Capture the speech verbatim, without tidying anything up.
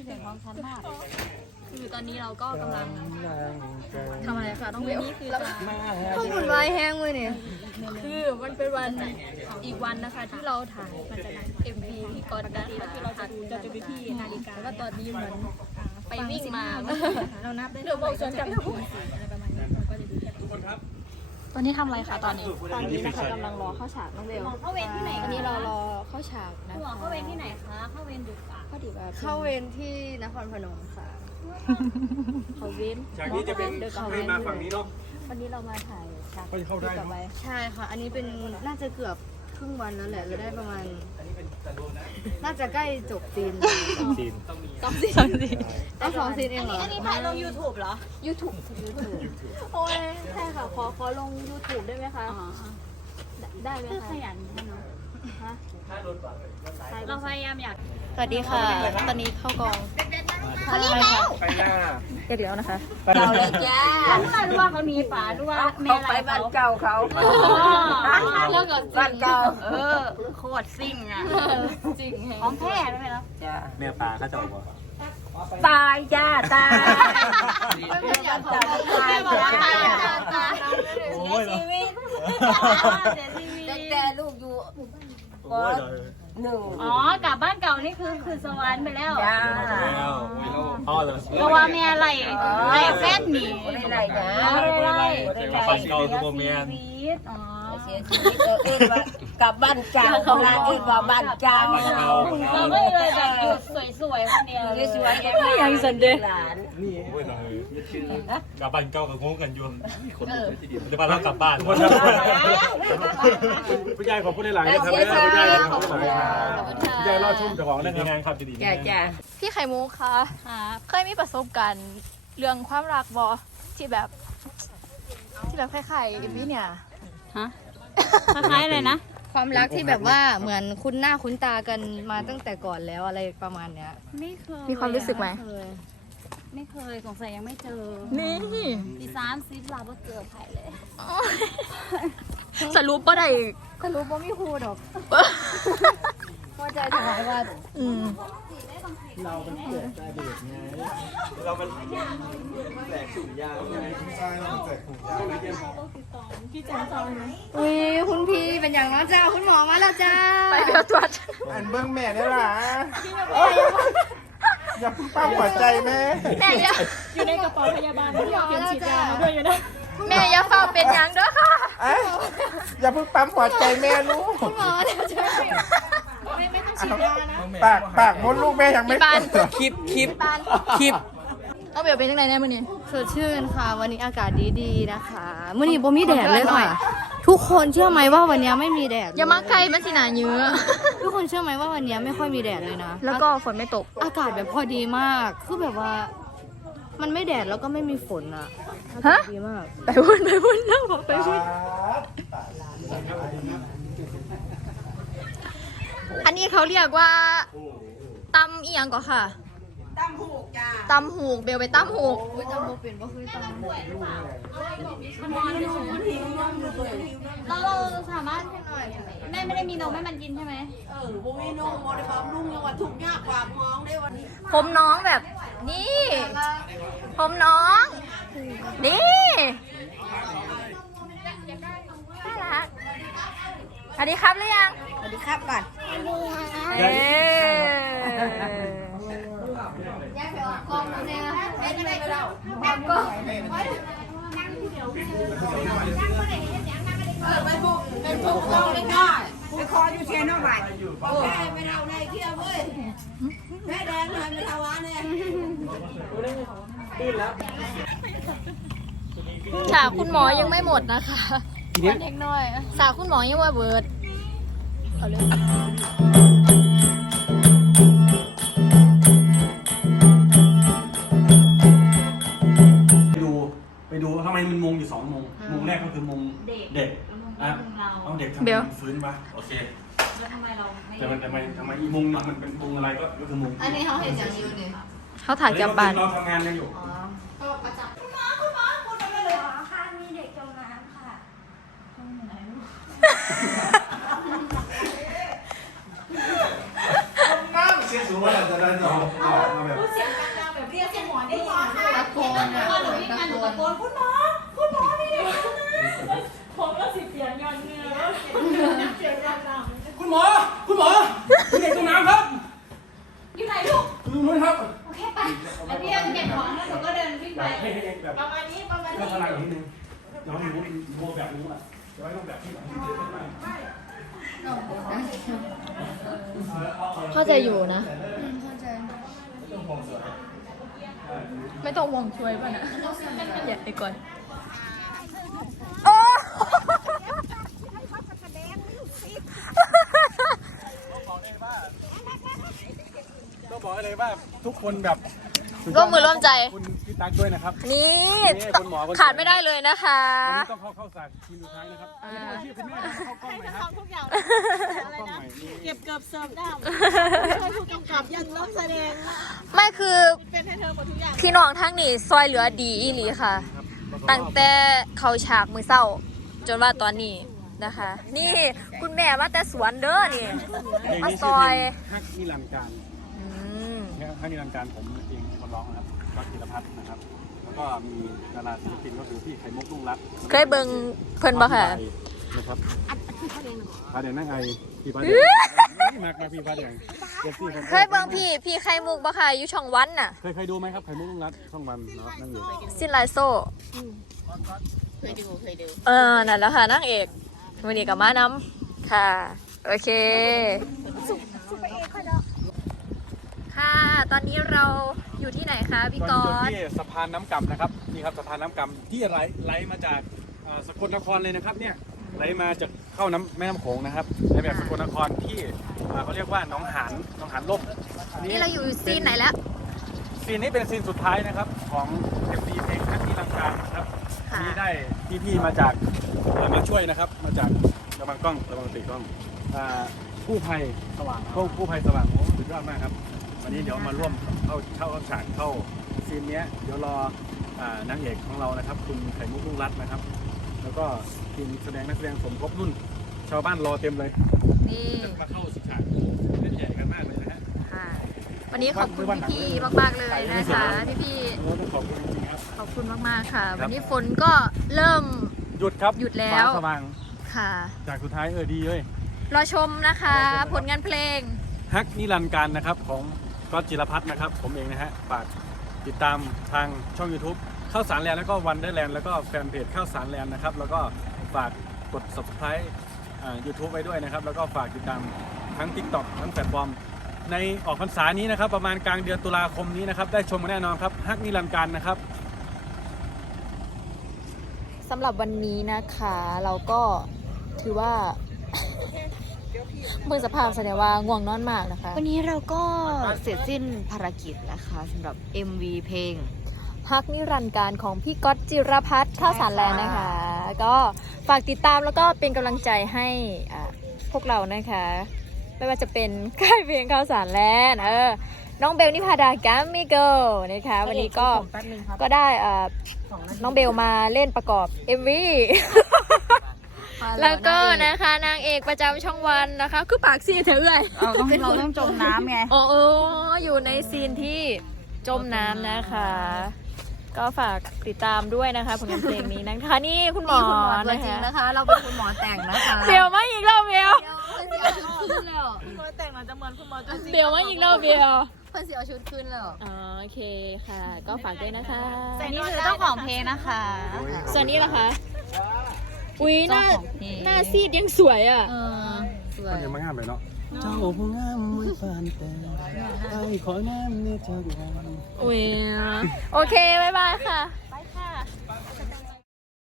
เสียงร้องชัดมากคือตอนนี้เราก็กำลังทำอะไรคะต้องเร็วนี่คือจะข้าวหมุนไว้แห้งเลยเนี่ยคือมันเป็นวันอีกวันนะคะที่เราถ่ายมาจากนั้นเอ็มวีพี่ก๊อตนะคะที่เราจะดูจะดูที่นาฬิกาแล้วก็ตอนนี้เหมือนไปวิ่งมาเรานับได้เดี๋ยวบอกชวนกันอะไรประมาณนี้เราก็จะดูแค่ทุกคนครับตอนนี้ทำอะไรคะตอนนี้ตอนนี้นะคะกำลังรอเข้าฉากน้องเบลเข้าเวรที่ไหนตอนนี้เรารอเข้าฉากนะคะเข้าเวรที่ไหนคะเข้าเวรดึกอ่ะก็ดีว่าเข้าเวรที่นครพนมค่ะเขาเวรจากนี้จะเป็นให้มาฝั่งนี้เนาะวันนี้เรามาถ่ายฉากก็จะเข้าได้ต่อไปใช่ค่ะ อันนี้เป็นน่าจะเกือบครึ่งวันแล้วแหละเราได้ประมาณน่าจะใกล้จบซีนจีนต้องสิต้องสองซีนเองเหรออันนี้ถ่ายลง YouTube เหรอ YouTube YouTube โอ้ยใช่ค่ะขอขอลง YouTube ได้ไหมคะได้ไหมคะขยันเนาะฮะเราพยายามอยากสวัสดีค่ะ ตอนนี้เข้ากองเขาเรียกแล้วไปหน้าเรียกแล้วนะคะเราเลยจ้ารู้ว่าเขามีป๋ารู้ว่าแม่อะไรบ้านเก่าเขาเรื่องกับบ้านเก่าเออโคตรซิ่งอ่ะจริงของแท้ได้ไหมล่ะจ้าแม่ปลาเขาจะออกมาตายจ้าตายไม่อยากตายตายตายตายโอ้ยเหรอแต่แต่ลูกอยู่ก็หนึ่งอ๋อกลับบ้านเก่านี่คือคือสวรรค์ไปแล้วจ้าแล้วพ่อเลยเพราะว่าแม่ไล่ไล่แฟนหนีไม่ได้ไรนะไล่ไล่แต่ว่าฟันเก่าคือโมเมนอ๋อเสียชีวิตเออเอ็นว่ากลับบ้านเก่าเวลาเอ็นว่าบ้านเก่าเราไม่เลยแบบหยุดสวยๆคนเดียวสวยๆไม่ยังสันเดหลานนี่โอ้ยเรากลับบ้านเก่ากับงงกันอยู่จะมาแล้วกลับบ้านผู้ใหญ่ขอบคุณหลายๆนะครับผู้ใหญ่ขอบคุณหลายๆผู้ใหญ่รอดชุ่มเจ้าของเรื่องงานครับดีๆจ้าจ้าพี่ไข่มุกคะเคยมีประสบการณ์เรื่องความรักบอที่แบบ ที่แบบคล้ายๆอีพี่เนี่ยฮะคล้ายๆเลยนะความรักที่แบบว่าเหมือนคุ้นหน้าคุ้นตากันมาตั้งแต่ก่อนแล้วอะไรประมาณเนี้ยไม่เคยมีความรู้สึกไหมไม่เคยสงสัยยังไม่เจอนี่ปีสามซิปลาบ่เจอไผ่เลยสรุปว่าได้ก็รู้ว่ามีครูดอกพอใจถ่ายว่าอืมเราเป็นแปลกใจเด็กไงเราเป็นแปลกสูงยาวไงใช่เราเป็นแปลกสูงยาวอุ้ยคุณพี่เป็นอย่างน้อยเจ้าคุณหมอมาแล้วจ้าไปเดี๋ยวตรวจอันเบื้องแม่นี่ล่ะอย่าเพิ่งปั้มหัวใจแม่แม่อย่าอยู่ในกระเป๋าพยาบาลคุณหมอมาแล้วจ้าด้วยอยู่นะแม่อย่าเฝ้าเป็นอย่างเด้อค่ะอย่าเพิ่งปั๊มหัวใจแม่ลูกคุณหมอเดี๋ยวจะไม่ไม่ต้องฉีดยานะปากปากมดลูกแม่ยังไม่พี่ปานเปิดคลิปคลิปคลิปเอาเบลเป็นยังไงแน่มื่อนี้สดชื่นค่ะ วันนี้อากาศดีๆนะคะมื่อนี้บ่มีแดดเลยค่ะ ทุกคนเชื่อไหมว่าวันนี้ไม่มีแดดอย่ามาไกลมาสิหนาเยอะทุกคนเชื่อไหมว่าวันนี้ไม่ค่อยมีแดดเลยนะแล้วก็ฝนไม่ตกอากาศแบบพอดีมากคือแบบว่า มันไม่แดดแล้วก็ไม่มีฝนอะอากาศดีมากไปวุ่นไปวุ่นนะบอกไปวุ่นอันนี้เขาเรียกว่าตำอีหยังก่อนค่ะตำหูกจ้าตำหูกเบลไปตำหูกอุ้ยตำหูกเป็นก็คือตำหูกเราสามารถแม่ไม่ได้มีนมให้มันกินใช่ไหมเออบ่มีนมบ่ได้บำรุงยังว่าทุกข์ยากกว่าห้องได้วันนี้ผมน้องแบบนี่ผมน้องนี่น่ารักสวัสดีครับหรือยังสวัสดีครับก่อนเอ๊กล้องเนี่ยไม่ได้ก็ได้กล้องเป็นพวกเราเลยค่ะไปคออยู่เชียร์น้องใหม่โอ้ยไม่เอาในเที่ยวเว้ยแม่แดงหน่อยไม่เอาวะเนี่ยฉากคุณหมอยังไม่หมดนะคะวันเด็กน้อยฉากคุณหมอยังว่าเบิร์ดเอาเลยไปดูไปดูทำไมมันมุงอยู่สองมุงมุงแรกก็คือมุงเด็กอ่ะเอาเด็กทำไมมันฟื้นปะโอเคแล้วทำไมเราไม่แต่มันทำไมทำไมอีมุงนึงมันเป็นมุงอะไรก็ก็คือมุงอันนี้เขาเห็นอย่างนี้เนี่ยเขาถ่ายกับบ้านเราทำงานกันอยู่ เสียงสูงว่าจะได้ต่อต่อมาแบบตะโกนคุณหมอคุณหมอนี่ผมก็สิเสียงยอนเนื้อเสียงยอนน้ำคุณหมอคุณหมอคุณเด็กตรงน้ำครับอยู่ไหนลูกคุณนู้นครับโอเคไปไอพี่ยังเก็บของแล้วหนูก็เดินวิ่งไปให้ให้แบบประมาณนี้ประมาณก็นี้พลังนิดนึงน้องหนูโมแบบนู้นอ่ะเดี๋ยวให้ต้องแบบที่แบบเข้าใจอยู่นะ ไม่ต้องห่วงช่วยป่ะนะอย่าไปก่อนก็บอกเลยว่าทุกคนแบบสุดยร่อวดมมือร่วมใจคุณพี่ตั๊กด้วยนะครับนี่นี่คุณหมอคนขาดไม่ได้เลยนะคะวันนี้ต้องเข้าเข้าสากทีมสุดท้ายนะครับอาชีพคุณแม่เข้ากล้องหน่อยครับทุกอย่างเข้ากล้องหน่อยนี่เก็บเกือบเสิร์ฟได้ช่วยผู้กำกับยังรับแสดงนะไม่คือเป็นให้เธอหมดทุกอย่างพี่น้องทั้งนี้ซอยเหลือดีอีหลีค่ะ ตั้งแต่เขาฉากมือเศร้า จนว่าตอนนี้นะคะ นี่คุณแม่มาแต่สวนเด้อนี่เพลงมานี้ซชื่ออเพลยงฮักนิรันดร์การอืมฮักนิรันดร์การผมเองเป็นคนร้องนะครับรักธีรพัฒน์นะครับแล้วก็มีดาราศิลปินก็คือพี่ไข่มุกลุงรัตน์เคยเบิ่งเพิ่นบ่ค่ะนะครับพาแดงนั่งไอพี่พาแดงมากมาพี่พาแดงเอฟซีผมเคยเบิ่งพี่พี่ไข่มุกบ่ค่ะอยู่ช่องวันน่ะเคยเคยดูไหมครับไข่มุกลุงรัตน์ช่องวันเนาะนั่งอยู่สิ้นลายโซ่เคยดูเคยดูเออ นั่นแหละค่ะนางเอกวันนี้กับม้านำค่ะ โอเค ค่ะ ตอนนี้เราอยู่ที่ไหนคะพี่กตออนตนี้อยู่ที่สะพานน้ำกำนะครับนี่ครับสะพานน้ำกำที่ไหลไหลมาจากเอ่อสกลนครเลยนะครับเนี่ยไหลมาจากเข้าน้ำแม่น้ำโขงนะครับในแบบสกลนครที่เอ่อเขาเรียกว่าหนองหานหนองหานลบนี่เราอยู่ซีนไหนแล้วซีนนี้เป็นซีนสุดท้ายนะครับของเอ็มวีเพลงทักที่ลังการนะครับค่ะนี่ได้พี่ๆมาจากเอ่อมาช่วยนะครับ มาจากระวังกล้องระวังติดกล้องอ่ากู้ภัยสว่างกู้กู้ภัยสว่างโอ้สุดยอดมากครับวันนี้เดี๋ยวมาร่วมเข้าเข้าฉากเข้าซีนเนี้ยเดี๋ยวรออ่านางเอกของเรานะครับ คุณไข่มุกลุงรัตน์นะครับ แล้วก็ทีมแสดงนักแสดงสมทบรุ่น ชาวบ้านรอเต็มเลยนี่จะมาเข้าฉากเล่นใหญ่กันมากเลยนะฮะค่ะ วันนี้ขอบคุณพี่ๆมากๆเลยนะคะพี่แล้วก็ขอบคุณจริงๆครับๆขอบคุณมากๆค่ะ วันนี้ฝนก็เริ่มหยุดครับหยุดแล้วฟ้าสว่างค่ะจากสุดท้ายเออดีเลยรอชมนะคะ ผลงานเพลงฮักนิรันดร์การนะครับของก๊อตจิรพัฒน์นะครับผมเองนะฮะฝากติดตามทางช่อง YouTube ข้าวสารแลนด์แล้วก็วันได้แลนด์แล้วก็แฟนเพจข้าวสารแลนด์นะครับแล้วก็ฝากกด Subscribe อ่า YouTube ไว้ด้วยนะครับแล้วก็ฝากติดตามทั้ง TikTok ทั้งแพลตฟอร์มในออกพรรษานี้นะครับประมาณกลางเดือนตุลาคมนี้นะครับได้ชมกันแน่นอนครับฮักนิรันดร์การนะครับสำหรับวันนี้นะคะ เราก็ถือว่า มือสภาพแสดงว่าง่วงนอนมากนะคะวันนี้เราก็เสร็จสิ้นภารกิจนะคะสำหรับ เอ็ม วี เพลงพักนิรันดร์การของพี่ก๊อตจิรพัฒน์ข้าวสารแลนด์นะคะ ก็ฝากติดตามแล้วก็เป็นกำลังใจให้อ่าพวกเรานะคะ ไม่ว่าจะเป็นค่ายเพลงข้าวสารแลนด์เออน้องเบลนิพาดาแกมมิเกิลนะคะ วันนี้ก็ก็ได้อ่าน้องเบลมาเล่นประกอบ เอ็ม วี แล้วก็นะคะนางเอกประจำช่องวันนะคะ คือปากซีเถอะเอ้ยเราต้องเราต้องจมน้ำไงอ๋อเอออยู่ในซีนที่จมน้ำนะคะ ก็ฝากติดตามด้วยนะคะผลงานเพลงนี้นะคะ นี่คุณหมอคุณหมอตัวนะจริงคะนะคะ เราเป็นคุณหมอแต่งนะคะเบลมาอีกแล้วเบลคุณหมอแต่งหน่อยจะเหมือนคุณหมอตัวจริงเบลมาอีกแล้วเบลเพื่อนสิเอาชุดขึ้นแล้วอ๋อโอเคค่ะ ก็ฝากด้วยนะคะอันนี้คือเจ้าของเพลงนะคะส่วนนี้ล่ะคะอุ้ยหน้าเจ้าของเพลงหน้าซีดยังสวยอ่ะเออสวก็ยยังไม่งามเลยเนาะเจ้าผู้งามมือฟานแต่ไอ้ขอน้ำเนี่ยเจ้าอุ้ยโอเคบ๊ายบายค่ะ